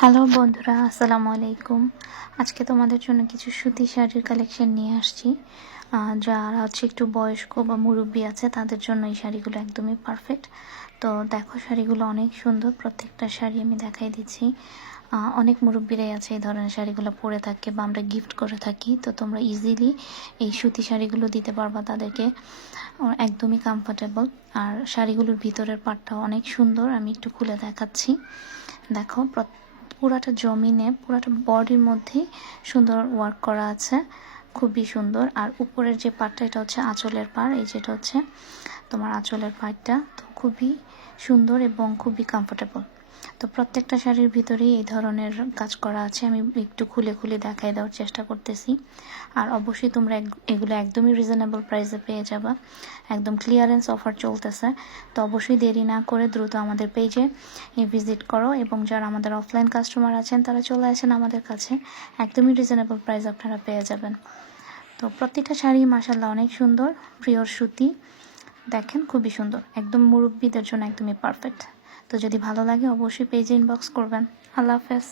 Hello বন্ধুরা, আসসালামু আলাইকুম। আজকে তোমাদের জন্য কিছু সুতি শাড়ির কালেকশন নিয়ে আসছি। যারা হচ্ছে একটু বয়স্ক বা মুরব্বী আছে তাদের জন্য এই শাড়িগুলো একদমই পারফেক্ট। তো দেখো, শাড়িগুলো অনেক সুন্দর, প্রত্যেকটা শাড়ি আমি দেখাই দিচ্ছি। অনেক মুরব্বীরাই আছে এই ধরনের শাড়িগুলো পরে থাকে বা আমরা গিফট করে থাকি। তো তোমরা ইজিলি এই সুতি শাড়িগুলো দিতে পারবা তাদেরকে, একদমই কমফোর্টেবল। আর শাড়িগুলোর ভিতরের পাটটাও অনেক সুন্দর, আমি একটু খুলে দেখাচ্ছি। দেখো, পুরাটা জমিনে, পুরাটা বডির মধ্যেই সুন্দর ওয়ার্ক করা আছে, খুবই সুন্দর। আর উপরের যে পার্টটা, এটা হচ্ছে আঁচলের পাড়, এই যেটা হচ্ছে তোমার আঁচলের পাড়টা, তো খুবই সুন্দর এবং খুবই কমফোর্টেবল। তো প্রত্যেকটা শাড়ির ভিতরেই এই ধরনের কাজ করা আছে, আমি একটু খুলে খুলে দেখাই দেওয়ার চেষ্টা করতেছি। আর অবশ্যই তোমরা এগুলো একদমই রিজনেবল প্রাইসে পেয়ে যাবা, একদম ক্লিয়ারেন্স অফার চলতেছে। তো অবশ্যই দেরি না করে দ্রুত আমাদের পেজে ভিজিট করো, এবং যারা আমাদের অফলাইন কাস্টমার আছেন তারা চলে আসেন আমাদের কাছে, একদমই রিজনেবল প্রাইস আপনারা পেয়ে যাবেন। তো প্রতিটা শাড়ি মাশাআল্লাহ অনেক সুন্দর, পিওর সুতি, দেখেন খুবই সুন্দর, একদম মুরব্বীদের জন্য একদমই পারফেক্ট। তো যদি ভালো লাগে অবশ্যই পেজে ইনবক্স করবেন। আল্লাহ হাফেজ।